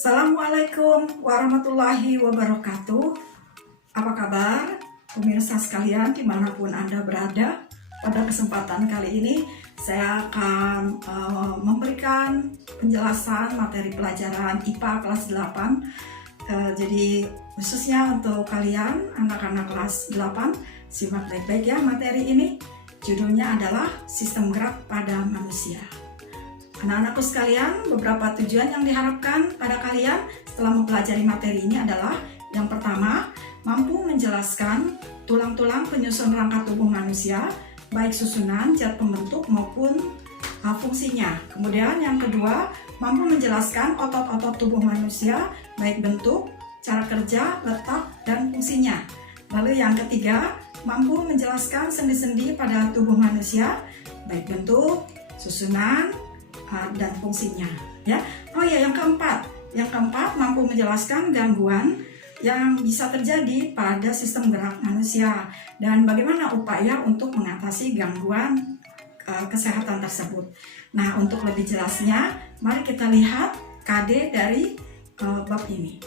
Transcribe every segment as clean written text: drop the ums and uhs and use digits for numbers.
Assalamualaikum warahmatullahi wabarakatuh. Apa kabar pemirsa sekalian dimanapun Anda berada? Pada kesempatan kali ini saya akan memberikan penjelasan materi pelajaran IPA kelas 8. Jadi khususnya untuk kalian anak-anak kelas 8, simak baik-baik ya materi ini. Judulnya adalah Sistem Gerak pada Manusia. Anak-anakku sekalian, beberapa tujuan yang diharapkan pada kalian setelah mempelajari materi ini adalah: yang pertama, mampu menjelaskan tulang-tulang penyusun rangka tubuh manusia, baik susunan, zat pembentuk maupun fungsinya. Kemudian yang kedua, mampu menjelaskan otot-otot tubuh manusia, baik bentuk, cara kerja, letak, dan fungsinya. Lalu yang ketiga, mampu menjelaskan sendi-sendi pada tubuh manusia, baik bentuk, susunan, dan fungsinya, ya. Oh ya, yang keempat mampu menjelaskan gangguan yang bisa terjadi pada sistem gerak manusia dan bagaimana upaya untuk mengatasi gangguan kesehatan tersebut. Nah, untuk lebih jelasnya, mari kita lihat KD dari bab ini.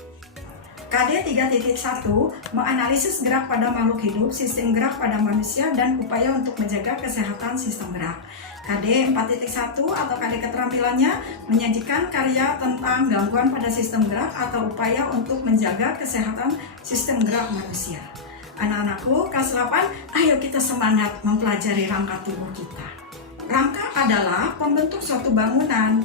KD 3.1 menganalisis gerak pada makhluk hidup, sistem gerak pada manusia, dan upaya untuk menjaga kesehatan sistem gerak. KD 4.1 atau KD keterampilannya menyajikan karya tentang gangguan pada sistem gerak atau upaya untuk menjaga kesehatan sistem gerak manusia. Anak-anakku kelas 8, ayo kita semangat mempelajari rangka tubuh kita. Rangka adalah pembentuk suatu bangunan.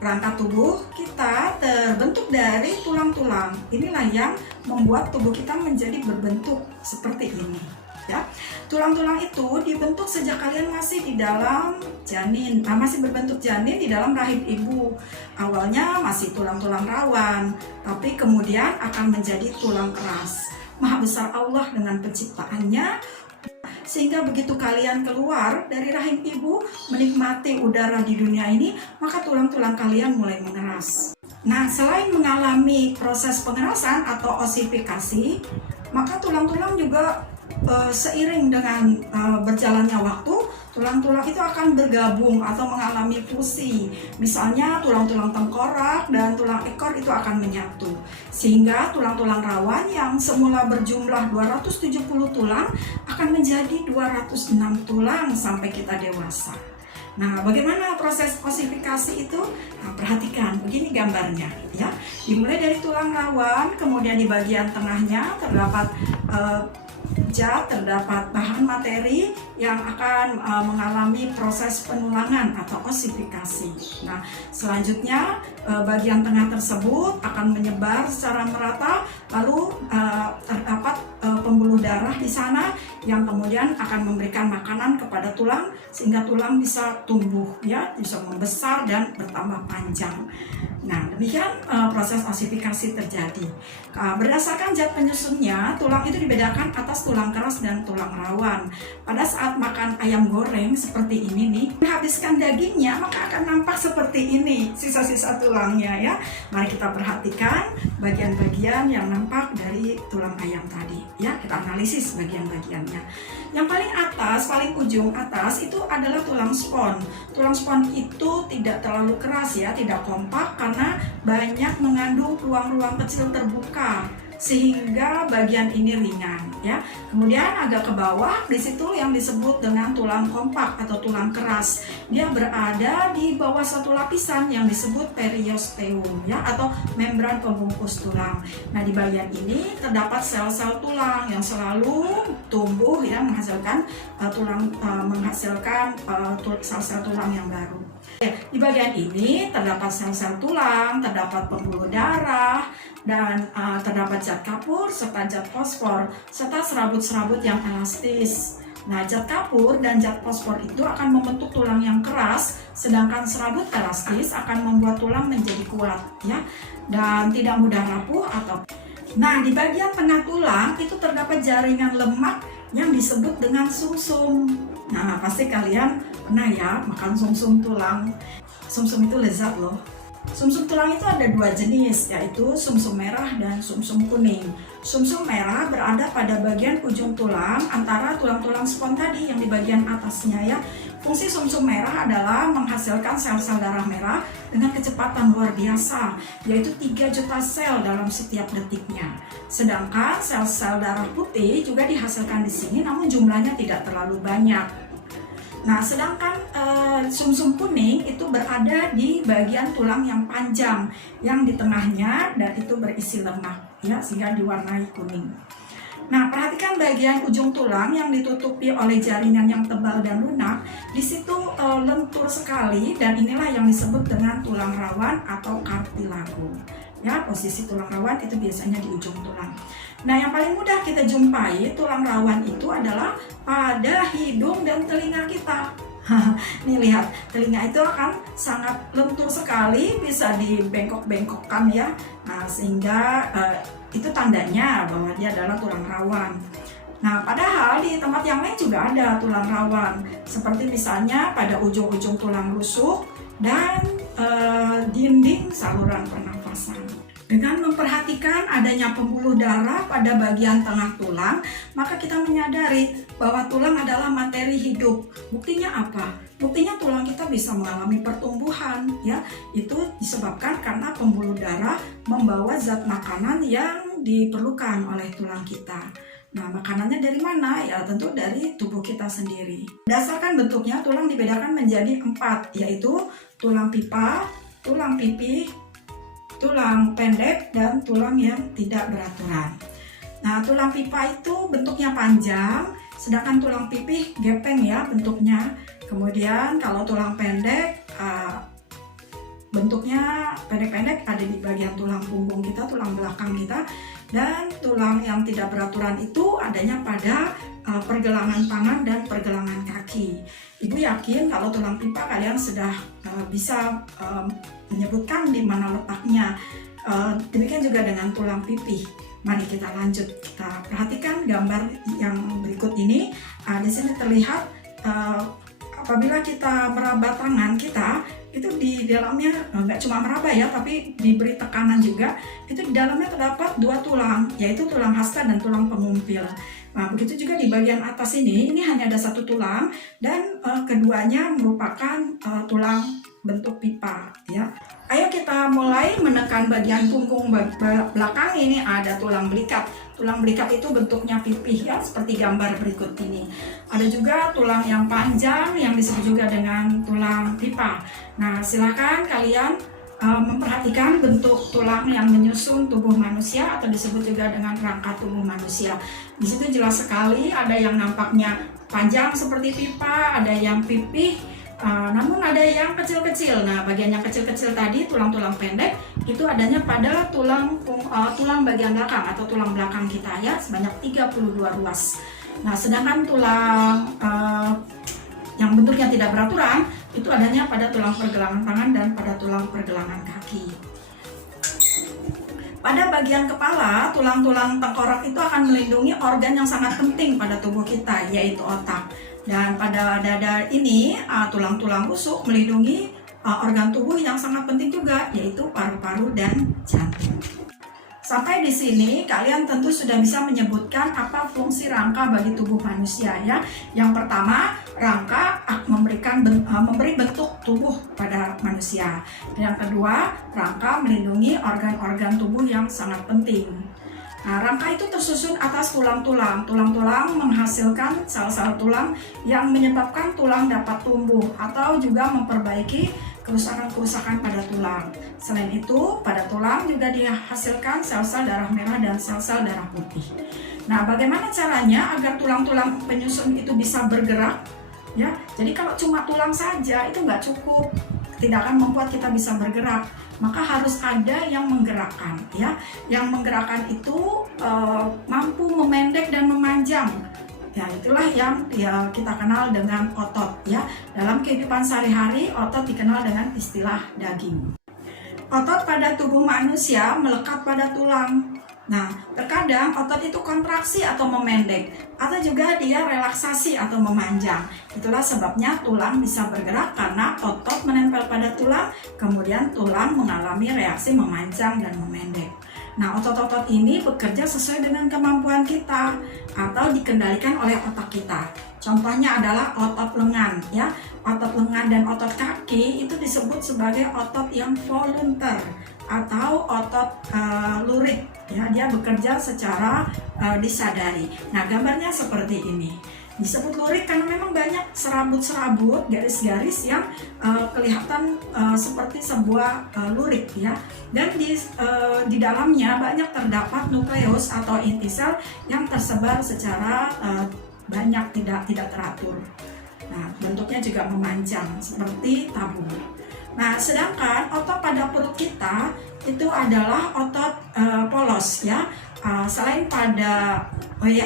Rangka tubuh kita terbentuk dari tulang-tulang. Inilah yang membuat tubuh kita menjadi berbentuk seperti ini. Ya, tulang-tulang itu dibentuk sejak kalian masih di dalam janin, masih berbentuk janin di dalam rahim ibu. Awalnya masih tulang-tulang rawan, tapi kemudian akan menjadi tulang keras. Maha besar Allah dengan penciptaannya, sehingga begitu kalian keluar dari rahim ibu menikmati udara di dunia ini, maka tulang-tulang kalian mulai mengeras. Nah, selain mengalami proses pengerasan atau osifikasi, maka tulang-tulang juga seiring dengan berjalannya waktu, tulang-tulang itu akan bergabung atau mengalami fusi. Misalnya tulang-tulang tengkorak dan tulang ekor itu akan menyatu, sehingga tulang-tulang rawan yang semula berjumlah 270 tulang akan menjadi 206 tulang sampai kita dewasa. Nah, bagaimana proses osifikasi itu? Nah, perhatikan, begini gambarnya ya. Dimulai dari tulang rawan, kemudian di bagian tengahnya terdapat terdapat bahan materi yang akan mengalami proses penulangan atau osifikasi. Nah, selanjutnya bagian tengah tersebut akan menyebar secara merata, lalu terdapat pembuluh darah di sana yang kemudian akan memberikan makanan kepada tulang sehingga tulang bisa tumbuh, ya, bisa membesar dan bertambah panjang. Nah, demikian proses osifikasi terjadi. Berdasarkan zat penyusunnya, tulang itu dibedakan atas tulang keras dan tulang rawan. Pada saat makan ayam goreng seperti ini nih, menghabiskan dagingnya, maka akan nampak seperti ini, sisa-sisa tulangnya ya. Mari kita perhatikan bagian-bagian yang nampak dari tulang ayam tadi ya. Kita analisis bagian-bagiannya. Yang paling atas, paling ujung atas itu adalah tulang spon. Tulang spon itu tidak terlalu keras ya, tidak kompak karena banyak mengandung ruang-ruang kecil terbuka sehingga bagian ini ringan ya. Kemudian agak ke bawah, di situ yang disebut dengan tulang kompak atau tulang keras. Dia berada di bawah satu lapisan yang disebut periosteum ya, atau membran pembungkus tulang. Nah, di bagian ini terdapat sel-sel tulang yang selalu tumbuh ya, menghasilkan sel-sel tulang yang baru. Di bagian ini terdapat sel-sel tulang, terdapat pembuluh darah, dan terdapat zat kapur serta zat fosfor serta serabut-serabut yang elastis. Nah, zat kapur dan zat fosfor itu akan membentuk tulang yang keras, sedangkan serabut elastis akan membuat tulang menjadi kuat ya, dan tidak mudah rapuh atau. Nah, di bagian tengah tulang itu terdapat jaringan lemak yang disebut dengan sumsum. Nah, pasti kalian pernah ya makan sumsum tulang. Sumsum itu lezat loh. Sumsum tulang itu ada dua jenis, yaitu sumsum merah dan sumsum kuning. Sumsum merah berada pada bagian ujung tulang antara tulang-tulang spon tadi yang di bagian atasnya ya. Fungsi sumsum merah adalah menghasilkan sel-sel darah merah dengan kecepatan luar biasa, yaitu 3 juta sel dalam setiap detiknya. Sedangkan sel-sel darah putih juga dihasilkan di sini, namun jumlahnya tidak terlalu banyak. Nah, sedangkan sumsum kuning itu berada di bagian tulang yang panjang, yang di tengahnya dan itu berisi lemak, ya, sehingga diwarnai kuning. Nah, perhatikan bagian ujung tulang yang ditutupi oleh jaringan yang tebal dan lunak. Di situ lentur sekali, dan inilah yang disebut dengan tulang rawan atau kartilago. Ya, posisi tulang rawan itu biasanya di ujung tulang. Nah, yang paling mudah kita jumpai tulang rawan itu adalah pada hidung dan telinga kita. Nih lihat, telinga itu akan sangat lentur sekali, bisa dibengkok-bengkokkan ya. Nah, sehingga itu tandanya bahwa dia adalah tulang rawan. Nah, padahal di tempat yang lain juga ada tulang rawan, seperti misalnya pada ujung-ujung tulang rusuk dan dinding saluran pernafasan. Dengan memperhatikan adanya pembuluh darah pada bagian tengah tulang, maka kita menyadari bahwa tulang adalah materi hidup. Buktinya apa? Buktinya tulang kita bisa mengalami pertumbuhan, ya. Itu disebabkan karena pembuluh darah membawa zat makanan yang diperlukan oleh tulang kita. Nah, makanannya dari mana? Ya, tentu dari tubuh kita sendiri. Berdasarkan bentuknya, tulang dibedakan menjadi 4, yaitu tulang pipa, tulang pipih, tulang pendek, dan tulang yang tidak beraturan. Nah, tulang pipa itu bentuknya panjang, sedangkan tulang pipih gepeng ya bentuknya. Kemudian kalau tulang pendek bentuknya pendek-pendek, ada di bagian tulang punggung kita, tulang belakang kita. Dan tulang yang tidak beraturan itu adanya pada pergelangan tangan dan pergelangan kaki. Ibu yakin kalau tulang pipa kalian sudah bisa menyebutkan di mana letaknya. Demikian juga dengan tulang pipih. Mari kita lanjut, kita perhatikan gambar yang berikut ini. Di sini terlihat apabila kita meraba tangan kita, itu di dalamnya nggak cuma meraba ya, tapi diberi tekanan juga. Itu di dalamnya terdapat 2 tulang, yaitu tulang hasta dan tulang pengumpil. Nah, begitu juga di bagian atas ini hanya ada 1 tulang, dan keduanya merupakan tulang bentuk pipa ya. Ayo kita mulai menekan bagian punggung belakang. Ini ada tulang belikat. Tulang belikat itu bentuknya pipih ya, seperti gambar berikut ini. Ada juga tulang yang panjang yang disebut juga dengan tulang pipa. Nah, silakan kalian memperhatikan bentuk tulang yang menyusun tubuh manusia atau disebut juga dengan rangka tubuh manusia. Di situ jelas sekali ada yang nampaknya panjang seperti pipa, ada yang pipih, namun ada yang kecil-kecil. Nah, bagian yang kecil-kecil tadi, tulang-tulang pendek, itu adanya pada tulang bagian belakang atau tulang belakang kita ya, sebanyak 32 ruas. Nah, sedangkan tulang yang bentuknya tidak beraturan, itu adanya pada tulang pergelangan tangan dan pada tulang pergelangan kaki. Pada bagian kepala, tulang-tulang tengkorak itu akan melindungi organ yang sangat penting pada tubuh kita, yaitu otak. Dan pada dada ini, tulang-tulang rusuk melindungi organ tubuh yang sangat penting juga, yaitu paru-paru dan jantung. Sampai di sini kalian tentu sudah bisa menyebutkan apa fungsi rangka bagi tubuh manusia ya. Yang pertama, rangka memberi bentuk tubuh pada manusia. Yang kedua, rangka melindungi organ-organ tubuh yang sangat penting. Nah, rangka itu tersusun atas tulang-tulang. Tulang-tulang menghasilkan sel-sel tulang yang menyebabkan tulang dapat tumbuh atau juga memperbaiki kerusakan-kerusakan pada tulang. Selain itu, pada tulang juga dihasilkan sel-sel darah merah dan sel-sel darah putih. Nah, bagaimana caranya agar tulang-tulang penyusun itu bisa bergerak? Ya, jadi kalau cuma tulang saja itu nggak cukup, tidak akan membuat kita bisa bergerak. Maka harus ada yang menggerakkan, ya. Yang menggerakkan itu mampu memendek dan memanjang. Ya, itulah yang kita kenal dengan otot, ya. Dalam kehidupan sehari-hari, otot dikenal dengan istilah daging. Otot pada tubuh manusia melekat pada tulang. Nah, terkadang otot itu kontraksi atau memendek, atau juga dia relaksasi atau memanjang. Itulah sebabnya tulang bisa bergerak karena otot menempel pada tulang, kemudian tulang mengalami reaksi memanjang dan memendek. Nah, otot-otot ini bekerja sesuai dengan kemampuan kita atau dikendalikan oleh otak kita. Contohnya adalah otot lengan, ya. otot lengan dan otot kaki itu disebut sebagai otot yang volunteer atau otot lurik, ya, dia bekerja secara disadari. Nah, gambarnya seperti ini. Disebut lurik karena memang banyak serabut-serabut, garis-garis yang kelihatan seperti sebuah lurik, ya. Dan di dalamnya banyak terdapat nukleus atau inti sel yang tersebar secara banyak, tidak teratur. Nah, bentuknya juga memanjang seperti tabung. Nah, sedangkan otot pada perut kita itu adalah otot polos, ya. Selain pada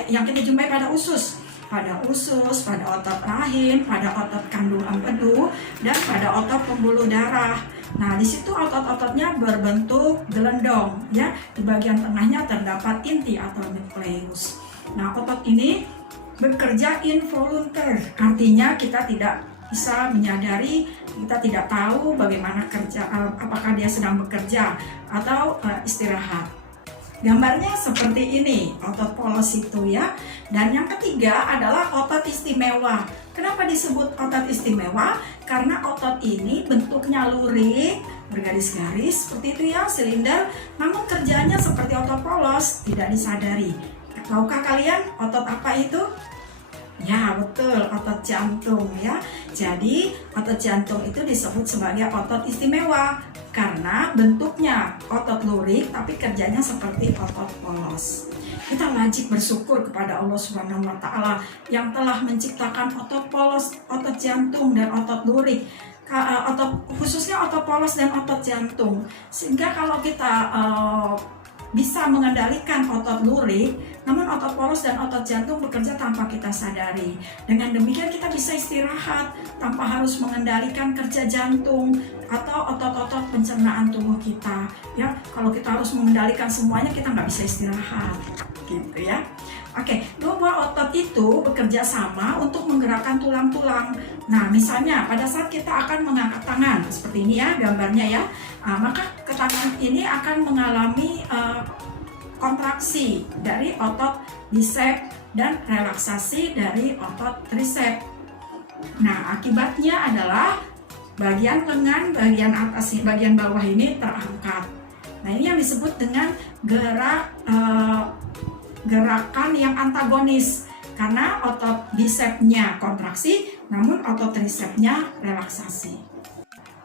yang kita jumpai pada usus, pada otot rahim, pada otot kandung empedu, dan pada otot pembuluh darah. Nah, di situ otot-ototnya berbentuk gelendong, ya. Di bagian tengahnya terdapat inti atau nukleus. Nah, otot ini bekerja involunteer, artinya kita tidak bisa menyadari, kita tidak tahu bagaimana kerja, apakah dia sedang bekerja atau istirahat. Gambarnya seperti ini, otot polos itu, ya. Dan yang ketiga adalah otot istimewa. Kenapa disebut otot istimewa? Karena otot ini bentuknya lurik, bergaris-garis seperti itu, ya, silinder, namun kerjanya seperti otot polos, tidak disadari. Tahukah kalian otot apa itu? Ya, betul, otot jantung, ya. Jadi otot jantung itu disebut sebagai otot istimewa karena bentuknya otot lurik tapi kerjanya seperti otot polos. Kita wajib bersyukur kepada Allah Subhanahu wa Ta'ala yang telah menciptakan otot polos, otot jantung, dan otot lurik. Khususnya otot polos dan otot jantung. Sehingga kalau kita bisa mengendalikan otot lurik, namun otot polos dan otot jantung bekerja tanpa kita sadari. Dengan demikian kita bisa istirahat tanpa harus mengendalikan kerja jantung atau otot-otot pencernaan tubuh kita. Ya, kalau kita harus mengendalikan semuanya, kita nggak bisa istirahat, gitu, ya. Oke, dua otot itu bekerja sama untuk menggerakkan tulang-tulang. Nah, misalnya pada saat kita akan mengangkat tangan, seperti ini, ya, gambarnya, ya. Maka tangan ini akan mengalami kontraksi dari otot bicep dan relaksasi dari otot tricep. Nah, akibatnya adalah bagian lengan, bagian atas, bagian bawah ini terangkat. Nah, ini yang disebut dengan gerakan yang antagonis karena otot bicepnya kontraksi, namun otot tricepnya relaksasi.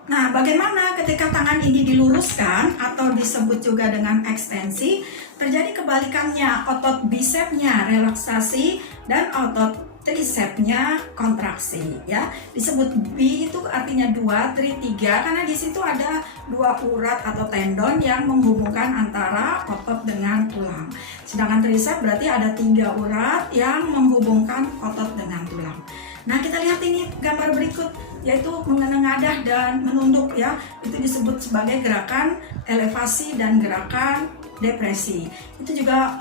Nah, bagaimana ketika tangan ini diluruskan atau disebut juga dengan ekstensi, terjadi kebalikannya, otot bicepnya relaksasi dan otot tricepnya kontraksi, ya. Disebut bi itu artinya 2, tri 3 karena di situ ada 2 urat atau tendon yang menghubungkan antara otot dengan tulang. Sedangkan tricep berarti ada 3 urat yang menghubungkan otot dengan tulang. Nah, kita lihat ini gambar berikut, yaitu menengadah dan menunduk, ya. Itu disebut sebagai gerakan elevasi dan gerakan depresi. Itu juga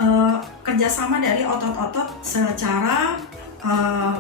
kerjasama dari otot-otot secara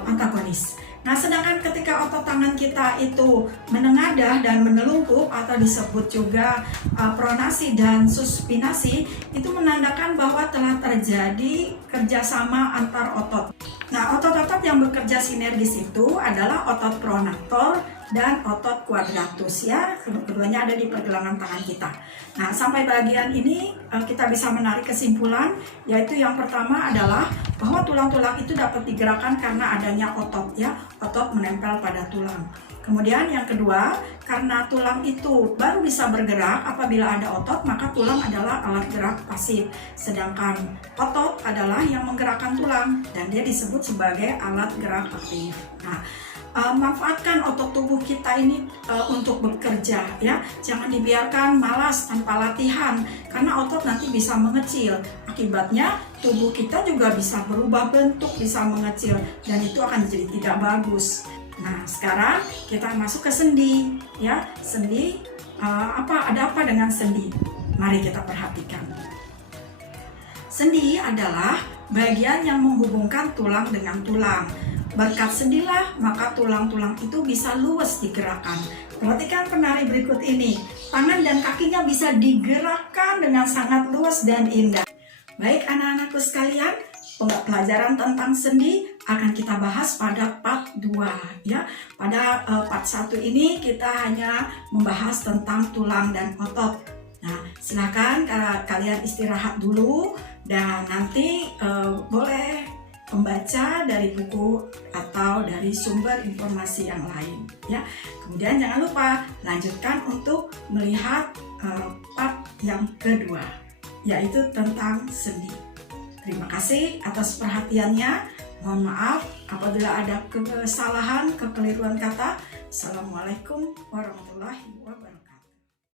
antagonis. Nah, sedangkan ketika otot tangan kita itu menengadah dan menelungkup atau disebut juga pronasi dan suspinasi, itu menandakan bahwa telah terjadi kerjasama antar otot. Nah, otot-otot yang bekerja sinergis itu adalah otot pronator dan otot quadratus, ya. Keduanya ada di pergelangan tangan kita. Nah, sampai bagian ini kita bisa menarik kesimpulan, yaitu yang pertama adalah bahwa tulang-tulang itu dapat digerakkan karena adanya otot, ya. Otot menempel pada tulang. Kemudian yang kedua, karena tulang itu baru bisa bergerak apabila ada otot, maka tulang adalah alat gerak pasif. Sedangkan otot adalah yang menggerakkan tulang dan dia disebut sebagai alat gerak aktif. Nah, manfaatkan otot tubuh kita ini untuk bekerja, ya. Jangan dibiarkan malas tanpa latihan karena otot nanti bisa mengecil. Akibatnya tubuh kita juga bisa berubah bentuk, bisa mengecil, dan itu akan jadi tidak bagus. Nah, sekarang kita masuk ke sendi, ya. Sendi, ada apa dengan sendi? Mari kita perhatikan. Sendi adalah bagian yang menghubungkan tulang dengan tulang. Berkat sendilah, maka tulang-tulang itu bisa luas digerakkan. Perhatikan penari berikut ini. Tangan dan kakinya bisa digerakkan dengan sangat luas dan indah. Baik anak-anakku sekalian, pelajaran tentang sendi akan kita bahas pada part 2 ya. Pada part 1 ini kita hanya membahas tentang tulang dan otot. Nah, silakan kalian istirahat dulu dan nanti boleh membaca dari buku atau dari sumber informasi yang lain ya. Kemudian jangan lupa lanjutkan untuk melihat part yang kedua, yaitu tentang sendi. Terima kasih atas perhatiannya. Mohon maaf apabila ada kesalahan, kekeliruan kata. Assalamualaikum warahmatullahi wabarakatuh.